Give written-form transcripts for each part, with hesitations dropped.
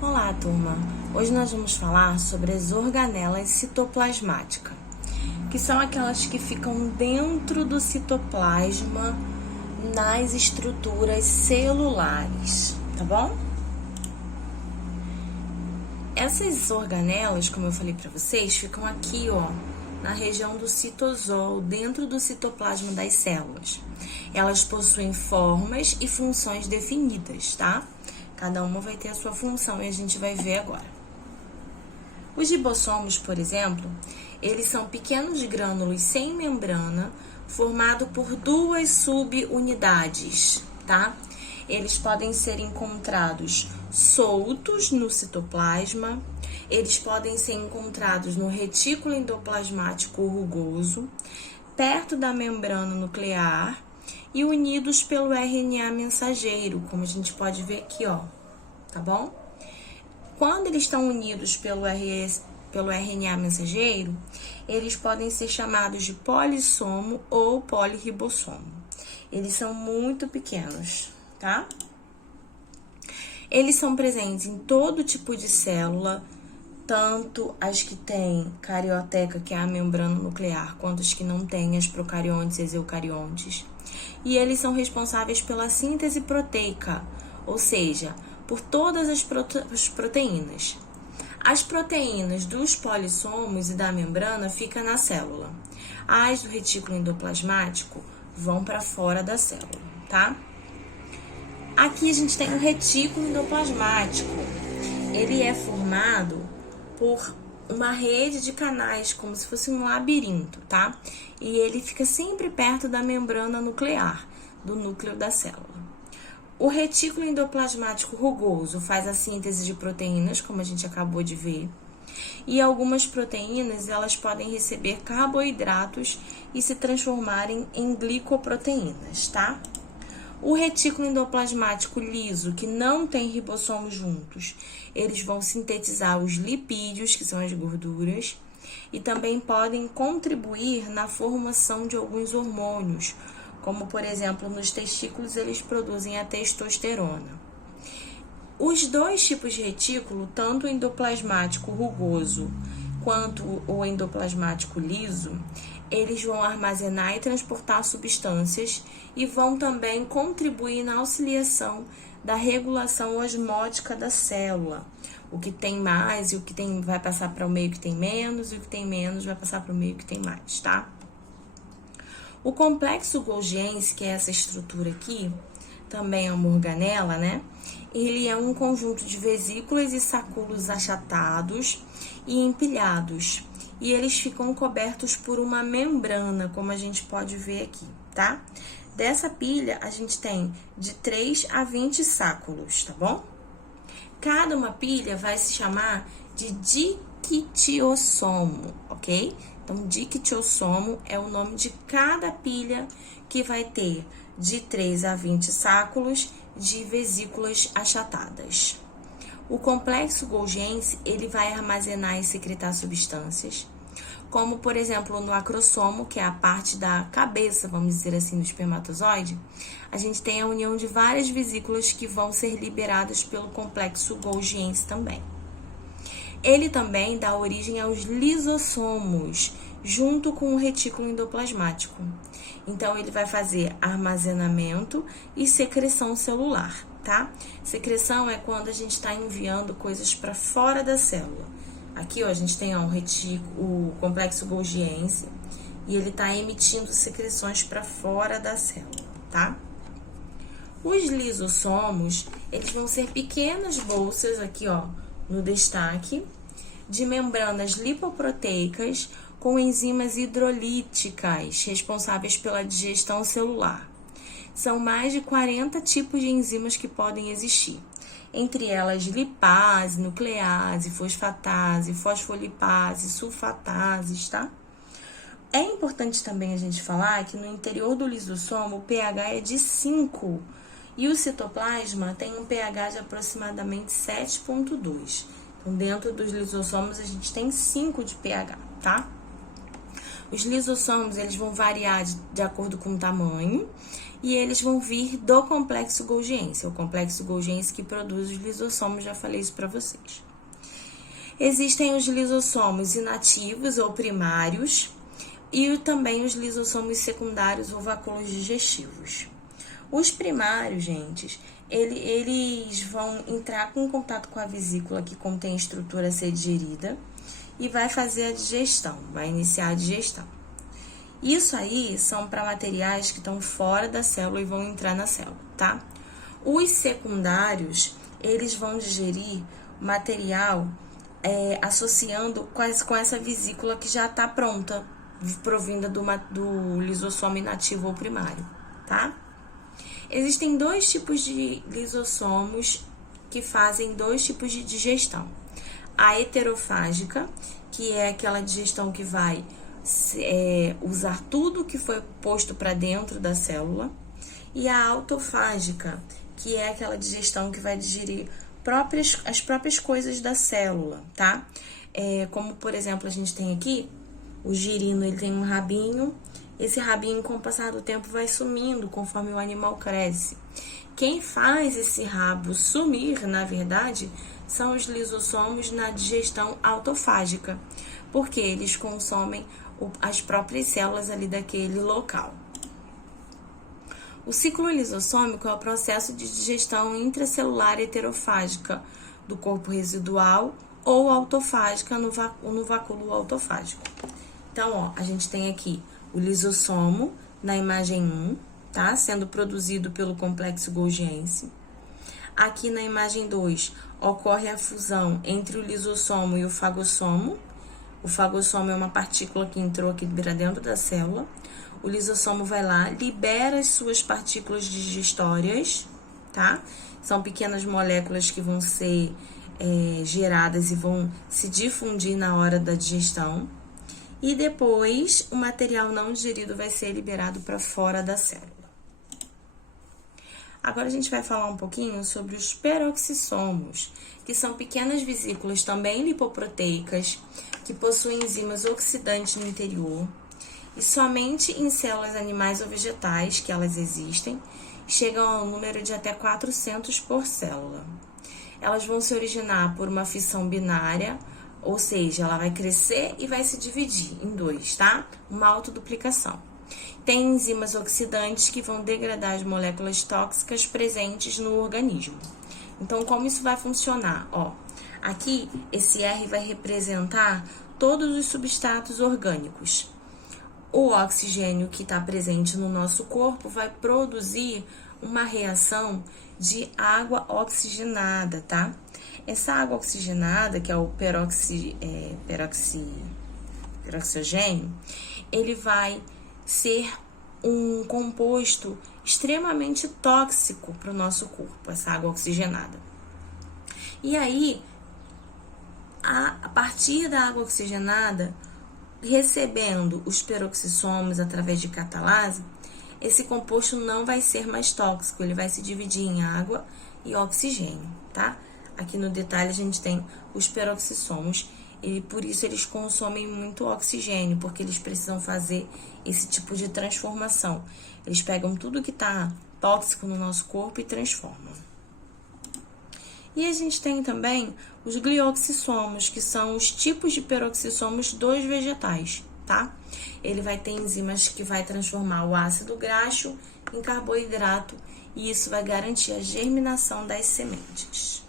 Olá, turma! Hoje nós vamos falar sobre as organelas citoplasmáticas, que são aquelas que ficam dentro do citoplasma nas estruturas celulares, tá bom? Essas organelas, como eu falei para vocês, ficam aqui, ó, na região do citosol, dentro do citoplasma das células. Elas possuem formas e funções definidas, tá? Cada uma vai ter a sua função e a gente vai ver agora. Os ribossomos, por exemplo, eles são pequenos grânulos sem membrana, formados por duas subunidades, tá? Eles podem ser encontrados soltos no citoplasma, eles podem ser encontrados no retículo endoplasmático rugoso, perto da membrana nuclear e unidos pelo RNA mensageiro, como a gente pode ver aqui, ó, tá bom? Quando eles estão unidos pelo RNA mensageiro, eles podem ser chamados de polissomo ou polirribossomo. Eles são muito pequenos, tá? Eles são presentes em todo tipo de célula, tanto as que têm carioteca, que é a membrana nuclear, quanto as que não têm, as procariontes e as eucariontes. E eles são responsáveis pela síntese proteica, ou seja, por todas as proteínas. As proteínas dos polissomos e da membrana ficam na célula. As do retículo endoplasmático vão para fora da célula, tá? Aqui a gente tem o retículo endoplasmático. Ele é formado por uma rede de canais, como se fosse um labirinto, tá? E ele fica sempre perto da membrana nuclear, do núcleo da célula. O retículo endoplasmático rugoso faz a síntese de proteínas, como a gente acabou de ver. E algumas proteínas, elas podem receber carboidratos e se transformarem em glicoproteínas, tá? O retículo endoplasmático liso, que não tem ribossomos juntos, eles vão sintetizar os lipídios, que são as gorduras, e também podem contribuir na formação de alguns hormônios, como, por exemplo, nos testículos eles produzem a testosterona. Os dois tipos de retículo, tanto o endoplasmático rugoso quanto o endoplasmático liso, eles vão armazenar e transportar substâncias e vão também contribuir na auxiliação da regulação osmótica da célula. O que tem mais e o que tem vai passar para o meio que tem menos, e o que tem menos vai passar para o meio que tem mais, tá? O complexo Golgiense, que é essa estrutura aqui, também é uma organela, né? Ele é um conjunto de vesículas e sacúolos achatados e empilhados. E eles ficam cobertos por uma membrana, como a gente pode ver aqui, tá? Dessa pilha, a gente tem de 3 a 20 sacúolos, tá bom? Cada uma pilha vai se chamar de dictiossomo, ok? Então, dictiossomo é o nome de cada pilha que vai ter de 3 a 20 sacúolos de vesículas achatadas. O complexo Golgiense, ele vai armazenar e secretar substâncias, como, por exemplo, no acrossomo, que é a parte da cabeça, vamos dizer assim, do espermatozoide, a gente tem a união de várias vesículas que vão ser liberadas pelo complexo Golgiense também. Ele também dá origem aos lisossomos, junto com o retículo endoplasmático. Então, ele vai fazer armazenamento e secreção celular, tá? Secreção é quando a gente está enviando coisas para fora da célula. Aqui, ó, a gente tem ó, o complexo Golgiense e ele está emitindo secreções para fora da célula, tá? Os lisossomos, eles vão ser pequenas bolsas aqui, ó, no destaque, de membranas lipoproteicas com enzimas hidrolíticas responsáveis pela digestão celular. São mais de 40 tipos de enzimas que podem existir, entre elas lipase, nuclease, fosfatase, fosfolipase, sulfatases, tá? É importante também a gente falar que no interior do lisossomo o pH é de 5 e o citoplasma tem um pH de aproximadamente 7,2. Então, dentro dos lisossomos a gente tem 5 de pH, tá? Os lisossomos, eles vão variar de acordo com o tamanho e eles vão vir do complexo Golgiense, o complexo Golgiense que produz os lisossomos, já falei isso para vocês. Existem os lisossomos inativos ou primários e também os lisossomos secundários ou vacúolos digestivos. Os primários, gente, eles vão entrar em contato com a vesícula que contém estrutura a ser digerida e vai fazer a digestão, vai iniciar a digestão. Isso aí são para materiais que estão fora da célula e vão entrar na célula, tá? Os secundários, eles vão digerir material associando com essa vesícula que já está pronta, provinda do lisossomo inativo ou primário, tá? Existem dois tipos de lisossomos que fazem dois tipos de digestão. A heterofágica, que é aquela digestão que vai usar tudo que foi posto para dentro da célula, e a autofágica, que é aquela digestão que vai digerir as próprias coisas da célula, tá? Como, por exemplo, a gente tem aqui, o girino, ele tem um rabinho, esse rabinho, com o passar do tempo, vai sumindo conforme o animal cresce. Quem faz esse rabo sumir, na verdade, são os lisossomos na digestão autofágica, porque eles consomem as próprias células ali daquele local. O ciclo lisossômico é o processo de digestão intracelular heterofágica do corpo residual ou autofágica no vacúolo autofágico. Então, ó, a gente tem aqui o lisossomo na imagem 1, tá? Sendo produzido pelo complexo Golgiense. Aqui na imagem 2, ocorre a fusão entre o lisossomo e o fagossomo. O fagossomo é uma partícula que entrou aqui para dentro da célula. O lisossomo vai lá, libera as suas partículas digestórias, tá? São pequenas moléculas que vão ser geradas e vão se difundir na hora da digestão. E depois, o material não digerido vai ser liberado para fora da célula. Agora, a gente vai falar um pouquinho sobre os peroxissomos, que são pequenas vesículas também lipoproteicas, que possuem enzimas oxidantes no interior, e somente em células animais ou vegetais que elas existem, chegam ao número de até 400 por célula. Elas vão se originar por uma fissão binária, ou seja, ela vai crescer e vai se dividir em dois, tá? Uma autoduplicação. Tem enzimas oxidantes que vão degradar as moléculas tóxicas presentes no organismo. Então, como isso vai funcionar? Ó, aqui, esse R vai representar todos os substratos orgânicos. O oxigênio que está presente no nosso corpo vai produzir uma reação de água oxigenada, tá? Essa água oxigenada, que é o peroxigênio, ele vai ser um composto extremamente tóxico para o nosso corpo, essa água oxigenada. E aí, a partir da água oxigenada, recebendo os peroxissomos através de catalase, esse composto não vai ser mais tóxico, ele vai se dividir em água e oxigênio, tá? Aqui no detalhe a gente tem os peroxissomos e por isso eles consomem muito oxigênio, porque eles precisam fazer esse tipo de transformação. Eles pegam tudo que está tóxico no nosso corpo e transformam. E a gente tem também os glioxissomos, que são os tipos de peroxissomos dos vegetais, tá? Ele vai ter enzimas que vai transformar o ácido graxo em carboidrato e isso vai garantir a germinação das sementes.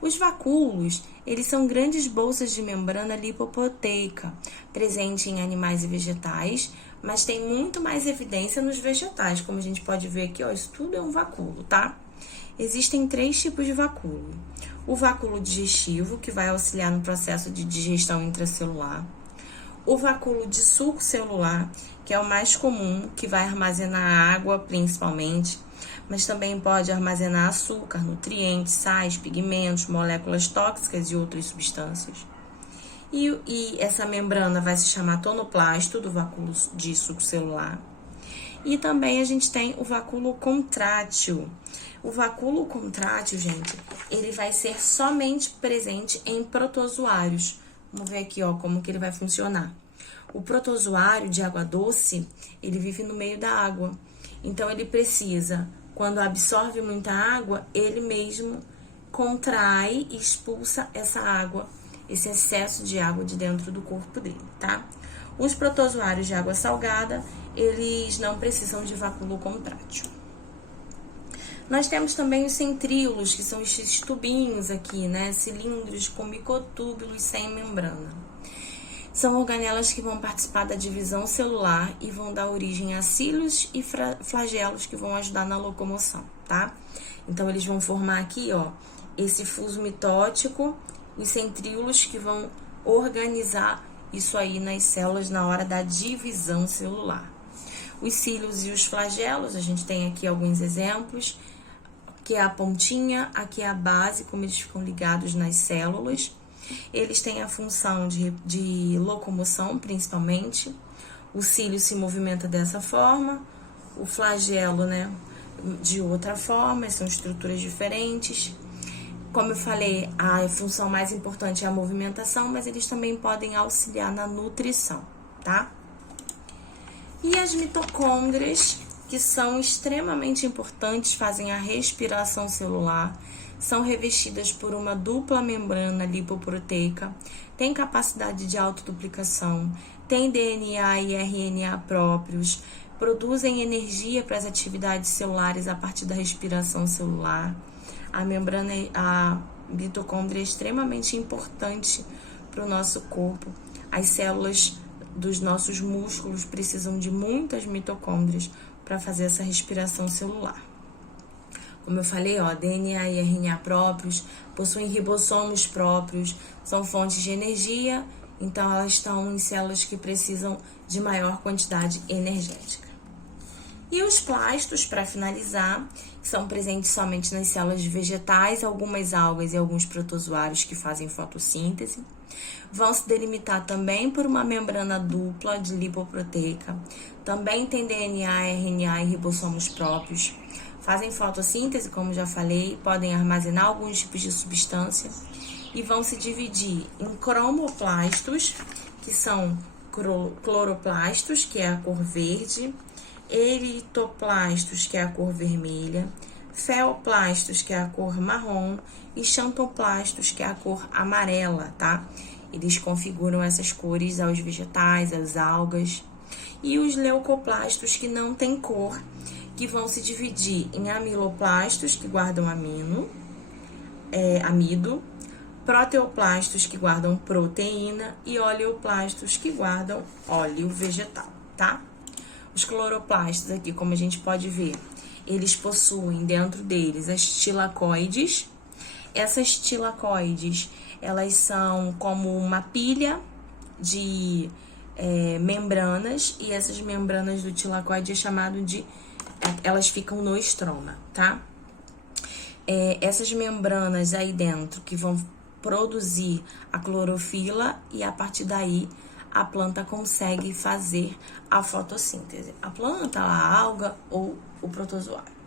Os vacúolos, eles são grandes bolsas de membrana lipoproteica, presente em animais e vegetais, mas tem muito mais evidência nos vegetais, como a gente pode ver aqui, ó, isso tudo é um vacúolo, tá? Existem 3 tipos de vacúolo. O vacúolo digestivo, que vai auxiliar no processo de digestão intracelular. O vacúolo de suco celular, que é o mais comum, que vai armazenar água, principalmente, mas também pode armazenar açúcar, nutrientes, sais, pigmentos, moléculas tóxicas e outras substâncias. E essa membrana vai se chamar tonoplasto, do vacúolo de suco celular. E também a gente tem o vacúolo contrátil. O vacúolo contrátil, gente, ele vai ser somente presente em protozoários. Vamos ver aqui, ó, como que ele vai funcionar. O protozoário de água doce, ele vive no meio da água. Então, ele precisa, quando absorve muita água, ele mesmo contrai e expulsa essa água, esse excesso de água de dentro do corpo dele, tá? Os protozoários de água salgada, eles não precisam de vacúolo contrátil. Nós temos também os centríolos, que são esses tubinhos aqui, né? Cilindros com micotúbulos sem membrana. São organelas que vão participar da divisão celular e vão dar origem a cílios e flagelos que vão ajudar na locomoção, tá? Então, eles vão formar aqui, ó, esse fuso mitótico, os centríolos que vão organizar isso aí nas células na hora da divisão celular. Os cílios e os flagelos, a gente tem aqui alguns exemplos, que é a pontinha, aqui é a base, como eles ficam ligados nas células. Eles têm a função de locomoção, principalmente. O cílio se movimenta dessa forma, o flagelo, né, de outra forma, são estruturas diferentes. Como eu falei, a função mais importante é a movimentação, mas eles também podem auxiliar na nutrição, tá? E as mitocôndrias, que são extremamente importantes, fazem a respiração celular, são revestidas por uma dupla membrana lipoproteica, têm capacidade de autoduplicação, têm DNA e RNA próprios, produzem energia para as atividades celulares a partir da respiração celular. A mitocôndria é extremamente importante para o nosso corpo. As células dos nossos músculos precisam de muitas mitocôndrias para fazer essa respiração celular. Como eu falei, ó, DNA e RNA próprios, possuem ribossomos próprios, são fontes de energia, então elas estão em células que precisam de maior quantidade energética. E os plastos, para finalizar, que são presentes somente nas células vegetais, algumas algas e alguns protozoários que fazem fotossíntese, vão se delimitar também por uma membrana dupla de lipoproteica, também tem DNA, RNA e ribossomos próprios, fazem fotossíntese, como já falei, podem armazenar alguns tipos de substância e vão se dividir em cromoplastos, que são cloroplastos, que é a cor verde, eritoplastos, que é a cor vermelha, feoplastos, que é a cor marrom, e xantoplastos, que é a cor amarela, tá? Eles configuram essas cores aos vegetais, às algas. E os leucoplastos, que não têm cor, que vão se dividir em amiloplastos, que guardam amido, proteoplastos, que guardam proteína, e oleoplastos, que guardam óleo vegetal, tá? Os cloroplastos aqui, como a gente pode ver, eles possuem dentro deles as tilacoides. Essas tilacoides, elas são como uma pilha de membranas, e essas membranas do tilacoide é chamado de... elas ficam no estroma, tá? Essas membranas aí dentro que vão produzir a clorofila, e a partir daí a planta consegue fazer a fotossíntese. A planta, a alga ou o protozoário.